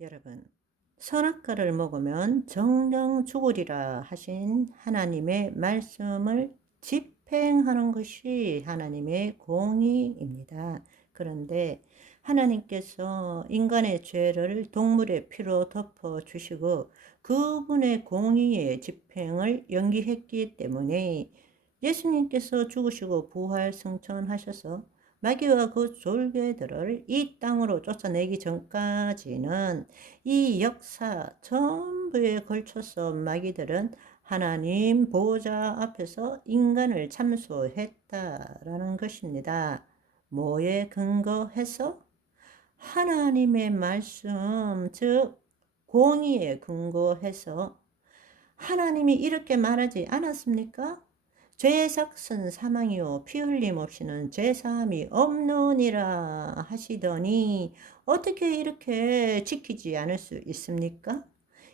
여러분, 선악과를 먹으면 정령 죽으리라 하신 하나님의 말씀을 집행하는 것이 하나님의 공의입니다. 그런데 하나님께서 인간의 죄를 동물의 피로 덮어주시고 그분의 공의의 집행을 연기했기 때문에 예수님께서 죽으시고 부활 승천하셔서 마귀와 그 졸개들을 이 땅으로 쫓아내기 전까지는 이 역사 전부에 걸쳐서 마귀들은 하나님 보호자 앞에서 인간을 참소했다라는 것입니다. 뭐에 근거해서? 하나님의 말씀, 즉 공의에 근거해서 하나님이 이렇게 말하지 않았습니까? 죄의 삭은 사망이요 피 흘림 없이는 죄사함이 없느니라 하시더니 어떻게 이렇게 지키지 않을 수 있습니까?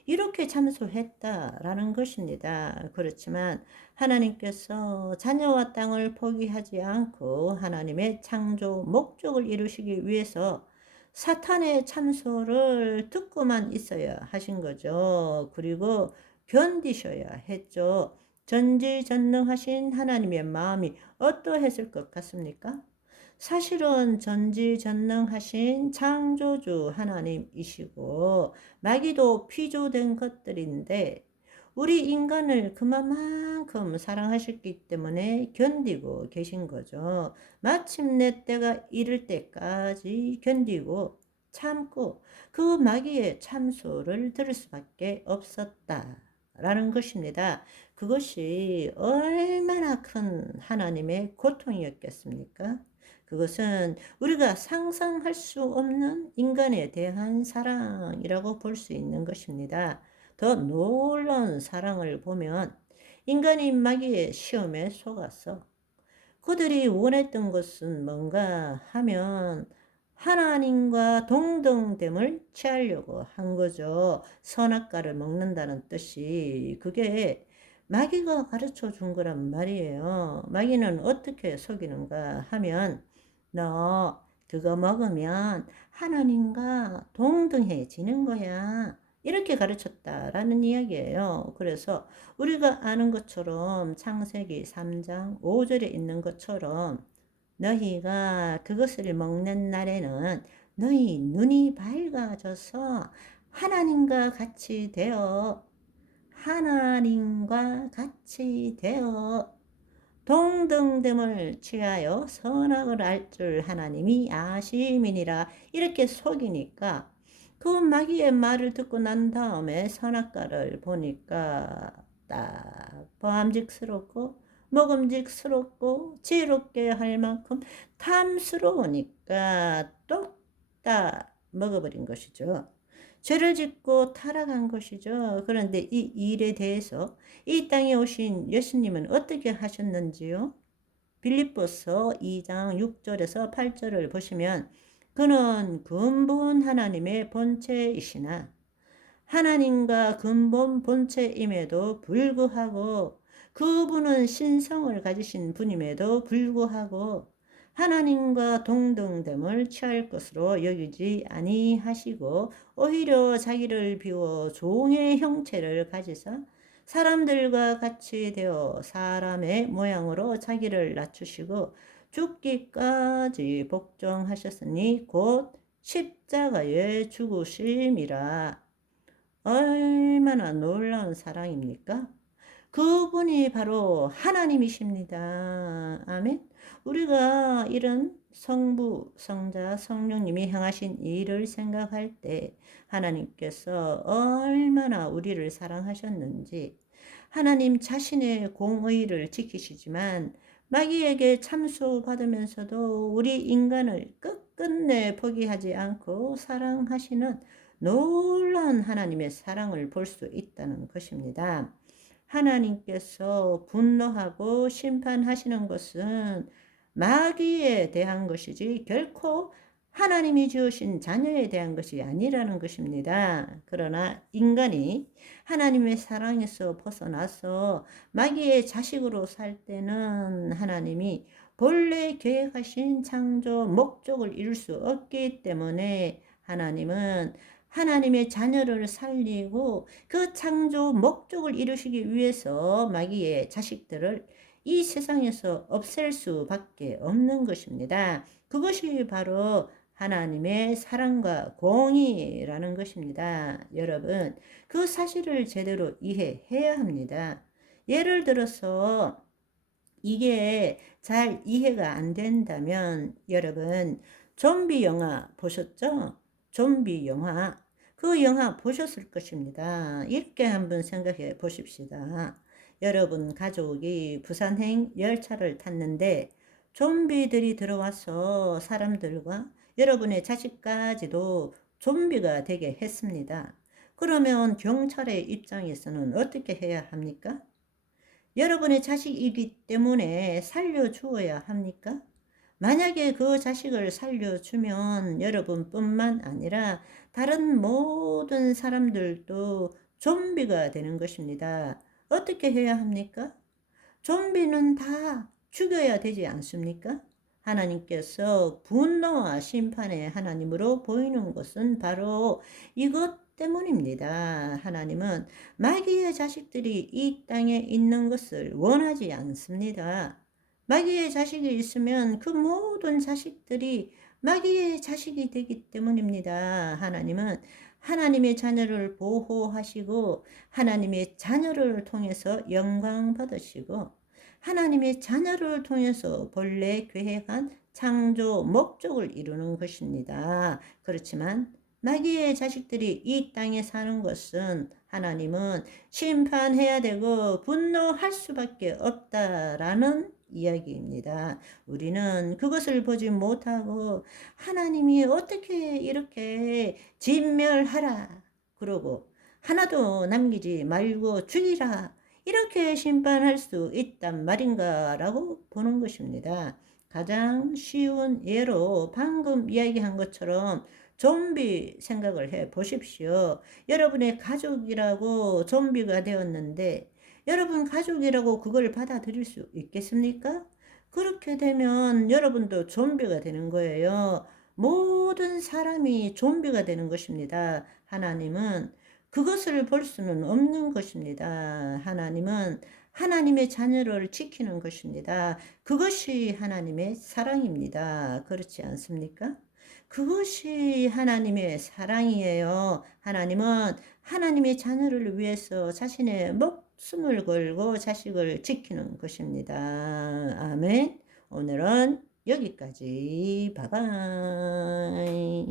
이렇게 참소했다라는 것입니다. 그렇지만 하나님께서 자녀와 땅을 포기하지 않고 하나님의 창조 목적을 이루시기 위해서 사탄의 참소를 듣고만 있어야 하신 거죠. 그리고 견디셔야 했죠. 전지전능하신 하나님의 마음이 어떠했을 것 같습니까? 사실은 전지전능하신 창조주 하나님이시고 마귀도 피조된 것들인데 우리 인간을 그만큼 사랑하셨기 때문에 견디고 계신 거죠. 마침내 때가 이를 때까지 견디고 참고 그 마귀의 참소를 들을 수밖에 없었다라는 것입니다. 그것이 얼마나 큰 하나님의 고통이었겠습니까? 그것은 우리가 상상할 수 없는 인간에 대한 사랑이라고 볼 수 있는 것입니다. 더 놀라운 사랑을 보면 인간이 마귀의 시험에 속아서 그들이 원했던 것은 뭔가 하면 하나님과 동등됨을 취하려고 한 거죠. 선악과를 먹는다는 뜻이 그게 마귀가 가르쳐 준 거란 말이에요. 마귀는 어떻게 속이는가 하면 너 그거 먹으면 하나님과 동등해지는 거야. 이렇게 가르쳤다라는 이야기예요. 그래서 우리가 아는 것처럼 창세기 3장 5절에 있는 것처럼 너희가 그것을 먹는 날에는 너희 눈이 밝아져서 하나님과 같이 되어 동등됨을 취하여 선악을 알 줄 하나님이 아심이니라. 이렇게 속이니까 그 마귀의 말을 듣고 난 다음에 선악과를 보니까 딱 보암직스럽고 먹음직스럽고 지혜롭게 할 만큼 탐스러우니까 뚝딱 먹어버린 것이죠. 죄를 짓고 타락한 것이죠. 그런데 이 일에 대해서 이 땅에 오신 예수님은 어떻게 하셨는지요? 빌립보서 2장 6절에서 8절을 보시면 그는 근본 하나님의 본체이시나 하나님과 근본 본체임에도 불구하고 그분은 신성을 가지신 분임에도 불구하고 하나님과 동등됨을 취할 것으로 여기지 아니하시고 오히려 자기를 비워 종의 형체를 가지사 사람들과 같이 되어 사람의 모양으로 자기를 낮추시고 죽기까지 복종하셨으니 곧 십자가의 죽으심이라. 얼마나 놀라운 사랑입니까? 그분이 바로 하나님이십니다. 아멘. 우리가 이런 성부, 성자, 성령님이 행하신 일을 생각할 때 하나님께서 얼마나 우리를 사랑하셨는지 하나님 자신의 공의를 지키시지만 마귀에게 참소받으면서도 우리 인간을 끝끝내 포기하지 않고 사랑하시는 놀라운 하나님의 사랑을 볼 수 있다는 것입니다. 하나님께서 분노하고 심판하시는 것은 마귀에 대한 것이지 결코 하나님이 지으신 자녀에 대한 것이 아니라는 것입니다. 그러나 인간이 하나님의 사랑에서 벗어나서 마귀의 자식으로 살 때는 하나님이 본래 계획하신 창조 목적을 이룰 수 없기 때문에 하나님은 하나님의 자녀를 살리고 그 창조 목적을 이루시기 위해서 마귀의 자식들을 이 세상에서 없앨 수밖에 없는 것입니다. 그것이 바로 하나님의 사랑과 공의라는 것입니다. 여러분, 그 사실을 제대로 이해해야 합니다. 예를 들어서 이게 잘 이해가 안 된다면 여러분, 좀비 영화 보셨죠? 좀비 영화. 그 영화 보셨을 것입니다. 이렇게 한번 생각해 보십시다. 여러분 가족이 부산행 열차를 탔는데 좀비들이 들어와서 사람들과 여러분의 자식까지도 좀비가 되게 했습니다. 그러면 경찰의 입장에서는 어떻게 해야 합니까? 여러분의 자식이기 때문에 살려주어야 합니까? 만약에 그 자식을 살려주면 여러분뿐만 아니라 다른 모든 사람들도 좀비가 되는 것입니다. 어떻게 해야 합니까? 좀비는 다 죽여야 되지 않습니까? 하나님께서 분노와 심판의 하나님으로 보이는 것은 바로 이것 때문입니다. 하나님은 마귀의 자식들이 이 땅에 있는 것을 원하지 않습니다. 마귀의 자식이 있으면 그 모든 자식들이 마귀의 자식이 되기 때문입니다. 하나님은 하나님의 자녀를 보호하시고 하나님의 자녀를 통해서 영광 받으시고 하나님의 자녀를 통해서 본래 계획한 창조 목적을 이루는 것입니다. 그렇지만 마귀의 자식들이 이 땅에 사는 것은 하나님은 심판해야 되고 분노할 수밖에 없다라는 이야기입니다. 우리는 그것을 보지 못하고 하나님이 어떻게 이렇게 진멸하라 그러고 하나도 남기지 말고 죽이라 이렇게 심판할 수 있단 말인가라고 보는 것입니다. 가장 쉬운 예로 방금 이야기한 것처럼 좀비 생각을 해 보십시오. 여러분의 가족이라고 좀비가 되었는데 여러분 가족이라고 그걸 받아들일 수 있겠습니까? 그렇게 되면 여러분도 좀비가 되는 거예요. 모든 사람이 좀비가 되는 것입니다. 하나님은 그것을 볼 수는 없는 것입니다. 하나님은 하나님의 자녀를 지키는 것입니다. 그것이 하나님의 사랑입니다. 그렇지 않습니까? 그것이 하나님의 사랑이에요. 하나님은 하나님의 자녀를 위해서 자신의 목숨을 걸고 자식을 지키는 것입니다. 아멘. 오늘은 여기까지. 바이바이.